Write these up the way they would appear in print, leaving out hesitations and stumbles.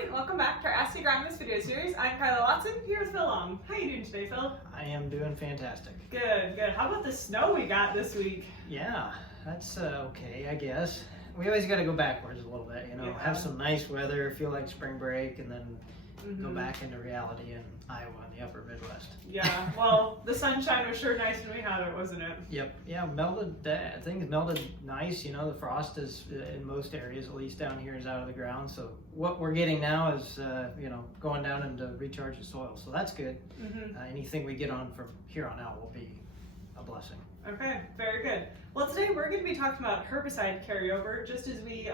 morning, welcome back to our Ask the Agronomist video series. I'm Kyla Latham here with Phil Long. How are you doing today, Phil? I am doing fantastic. Good, good. How about the snow we got this week? Yeah, that's okay, I guess. We always got to go backwards a little bit, have some nice weather, feel like spring break, and then go back into reality in Iowa and the upper Midwest. Yeah, well, the sunshine was sure nice when we had it, wasn't it? Yep, yeah, things melted nice, the frost is in most areas, at least down here, is out of the ground. So what we're getting now is, going down into recharge the soil. So that's good. Anything we get on from here on out will be a blessing. Okay, very good. Well, today we're going to be talking about herbicide carryover, just as we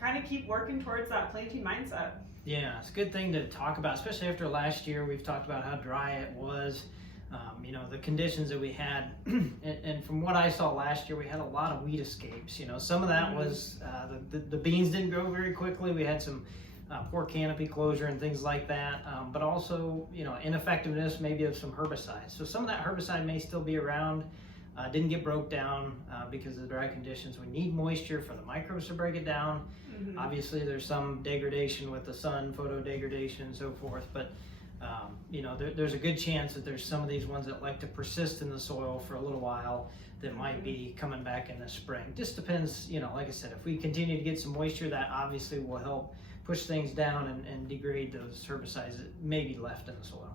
kind of keep working towards that planting mindset. Yeah, it's a good thing to talk about, especially after last year. We've talked about how dry it was, the conditions that we had. and from what I saw last year, we had a lot of weed escapes. Some of that was the beans didn't grow very quickly. We had some poor canopy closure and things like that, but also, ineffectiveness maybe of some herbicides. So some of that herbicide may still be around. Didn't get broke down because of the dry conditions. We need moisture for the microbes to break it down. Obviously, there's some degradation with the sun, photo degradation and so forth, but there's a good chance that there's some of these ones that like to persist in the soil for a little while that might be coming back in the spring. Just depends, like I said, if we continue to get some moisture, that obviously will help push things down and degrade those herbicides that may be left in the soil.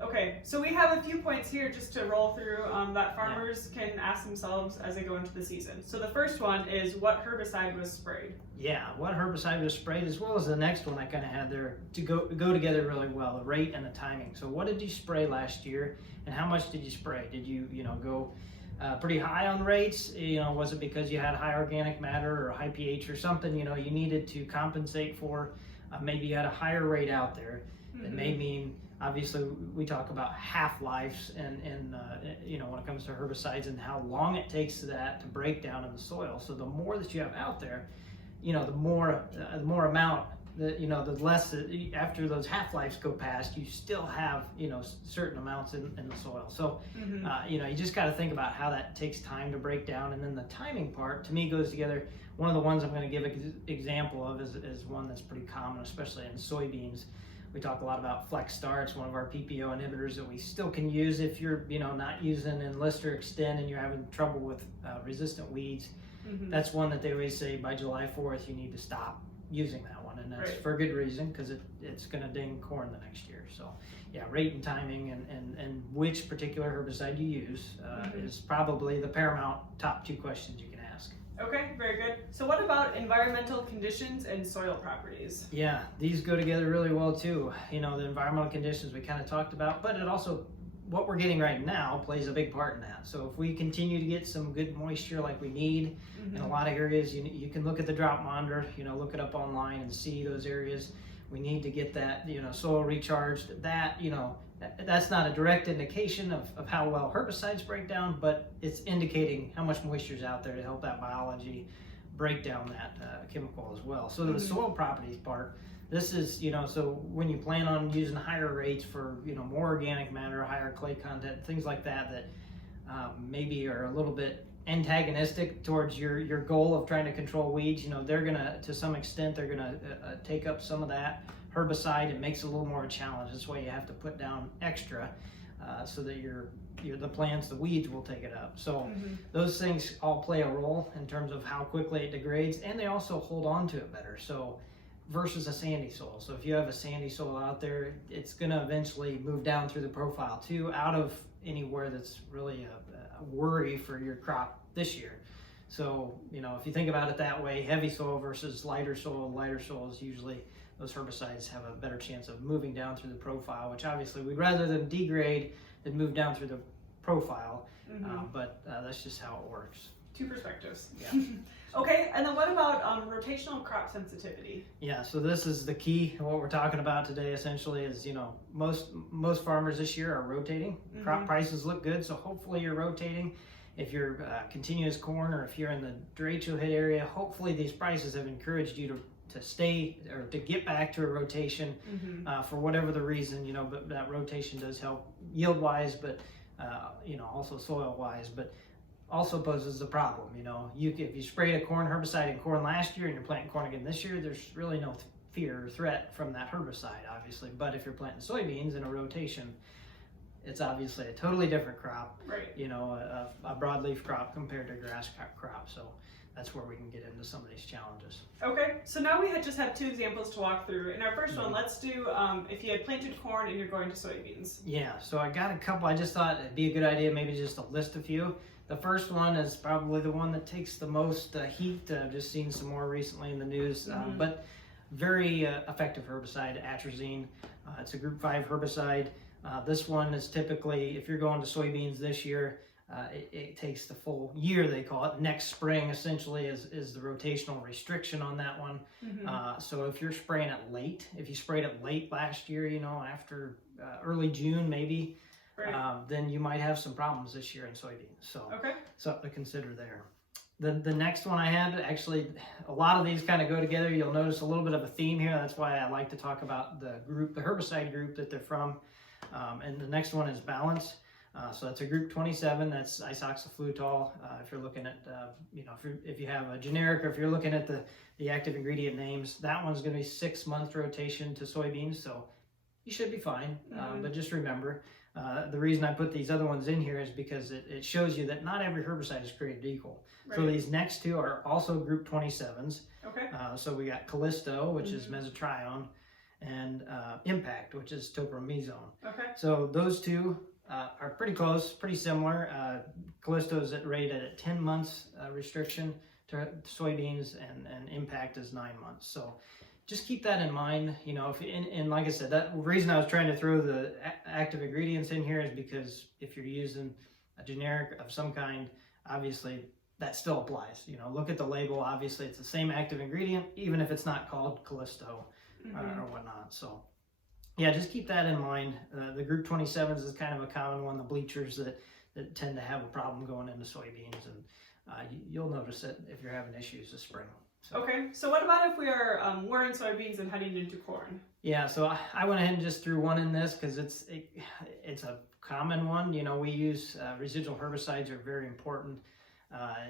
Okay, so we have a few points here just to roll through that farmers can ask themselves as they go into the season. So the first one is, what herbicide was sprayed? Yeah, what herbicide was sprayed, as well as the next one I kind of had there to go together really well, the rate and the timing. So what did you spray last year, and how much did you spray? Did you go pretty high on rates? Was it because you had high organic matter or high pH or something? You needed to compensate for. Maybe you had a higher rate out there. It may mean, obviously, we talk about half-lives and when it comes to herbicides and how long it takes that to break down in the soil. So the more that you have out there, the more amount, the less after those half-lives go past, you still have, certain amounts in the soil. So, you just got to think about how that takes time to break down. And then the timing part, to me, goes together. One of the ones I'm going to give an example of is one that's pretty common, especially in soybeans. We talk a lot about Flex Star. It's one of our PPO inhibitors that we still can use if you're, not using Enlist or Extend and you're having trouble with resistant weeds. That's one that they always say by July 4th you need to stop using that one, and that's for a good reason, because it's going to ding corn the next year. So yeah, rate and timing and which particular herbicide you use is probably the paramount top two questions you can ask. Okay, very good. So what about environmental conditions and soil properties? Yeah, these go together really well too. The environmental conditions we kind of talked about, but it also, what we're getting right now plays a big part in that. So if we continue to get some good moisture like we need in a lot of areas, you can look at the drought monitor, look it up online and see those areas. We need to get that, soil recharged. That's not a direct indication of how well herbicides break down, but it's indicating how much moisture is out there to help that biology break down that chemical as well. So the soil properties part, this is, so when you plan on using higher rates for, more organic matter, higher clay content, things like that maybe are a little bit antagonistic towards your goal of trying to control weeds, they're gonna, to some extent, they're gonna take up some of that herbicide. It makes it a little more of a challenge. That's why you have to put down extra so that the plants, the weeds will take it up. So those things all play a role in terms of how quickly it degrades, and they also hold on to it better. So versus a sandy soil. So if you have a sandy soil out there, it's gonna eventually move down through the profile too, out of anywhere that's really a worry for your crop this year. So, if you think about it that way, heavy soil versus lighter soil is usually, those herbicides have a better chance of moving down through the profile, which obviously we'd rather them degrade than move down through the profile, but that's just how it works. Two perspectives. Yeah. Okay, and then what about rotational crop sensitivity? Yeah, so this is the key. What we're talking about today essentially is, most farmers this year are rotating. Crop prices look good, so hopefully you're rotating. If you're continuous corn, or if you're in the derecho hit area, hopefully these prices have encouraged you to stay or to get back to a rotation for whatever the reason, but that rotation does help yield wise, but also soil wise, but also poses a problem. If you sprayed a corn herbicide in corn last year and you're planting corn again this year, there's really no fear or threat from that herbicide, obviously. But if you're planting soybeans in a rotation, it's obviously a totally different crop, Right. you know, a broadleaf crop compared to a grass crop. So that's where we can get into some of these challenges. Okay, so now we just have 2 examples to walk through. In our first one, let's do if you had planted corn and you're going to soybeans. Yeah, so I got a couple. I just thought it'd be a good idea maybe just to list a few. The first one is probably the one that takes the most heat. I've just seen some more recently in the news, but very effective herbicide, atrazine. It's a group 5 herbicide. This one is typically, if you're going to soybeans this year, it takes the full year, they call it. Next spring, essentially, is the rotational restriction on that one. So if you're spraying it late, if you sprayed it late last year, you know, after early June maybe, then you might have some problems this year in soybeans. So something to consider there. The next one I had, actually, a lot of these kind of go together. You'll notice a little bit of a theme here. That's why I like to talk about the herbicide group that they're from. And the next one is Balance. So that's a group 27. That's isoxaflutol. If you're looking at, you know, if you have a generic, or if you're looking at the active ingredient names, that one's going to be 6-month rotation to soybeans. So you should be fine. But just remember, the reason I put these other ones in here is because it shows you that not every herbicide is created equal. So these next 2 are also group 27s. So we got Callisto, which is mesotrione, and Impact, which is topramezone. So those 2 are pretty close, pretty similar. Callisto is rated at 10 months restriction to soybeans, and Impact is 9 months. So just keep that in mind. You know, and like I said, that reason I was trying to throw the active ingredients in here is because if you're using a generic of some kind, obviously that still applies. You know, look at the label. Obviously, it's the same active ingredient, even if it's not called Callisto or whatnot. So yeah, just keep that in mind. The group 27s is kind of a common one, the bleachers that tend to have a problem going into soybeans, and you'll notice it if you're having issues this spring. So. So what about if we're in soybeans and heading into corn? Yeah, so I went ahead and just threw one in this because it's a common one. You know, we use residual herbicides are very important.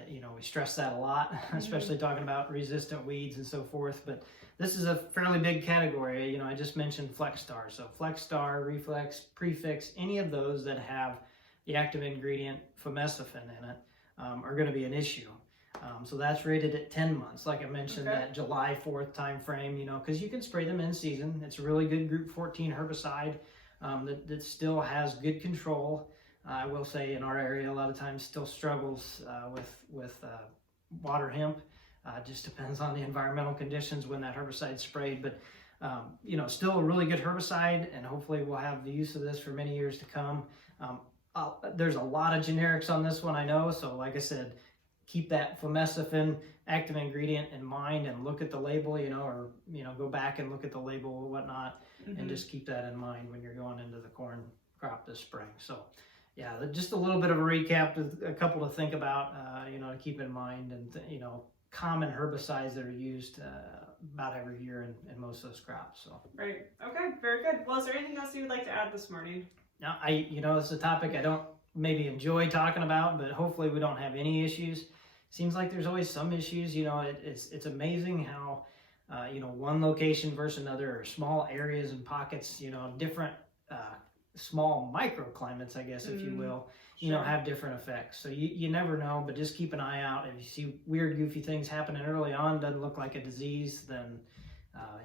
You know, we stress that a lot, especially talking about resistant weeds and so forth. But this is a fairly big category. You know, I just mentioned Flexstar. So Flexstar, Reflex, Prefix, any of those that have the active ingredient famecifin in it are going to be an issue. So that's rated at 10 months, like I mentioned, that July 4th time frame, you know, because you can spray them in season. It's a really good group 14 herbicide that still has good control. I will say in our area, a lot of times still struggles with water hemp. Just depends on the environmental conditions when that herbicide is sprayed. But, you know, still a really good herbicide, and hopefully we'll have the use of this for many years to come. There's a lot of generics on this one, I know. So like I said, keep that famecifin active ingredient in mind and look at the label, you know, or, you know, go back and look at the label or whatnot, and just keep that in mind when you're going into the corn crop this spring. So yeah, just a little bit of a recap, a couple to think about, you know, to keep in mind, and, you know, common herbicides that are used about every year in most of those crops. So. Right. Okay. Very good. Well, is there anything else you would like to add this morning? Now, you know, it's a topic I don't maybe enjoy talking about, but hopefully we don't have any issues. Seems like there's always some issues. You know, it's amazing how, you know, one location versus another, or small areas and pockets, you know, different small microclimates, I guess, if you will, you know, have different effects. So you never know, but just keep an eye out. If you see weird, goofy things happening early on, doesn't look like a disease, then,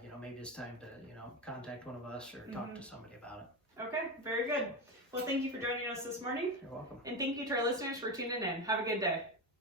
you know, maybe it's time to, you know, contact one of us or talk to somebody about it. Okay, very good. Well, thank you for joining us this morning. You're welcome. And thank you to our listeners for tuning in. Have a good day.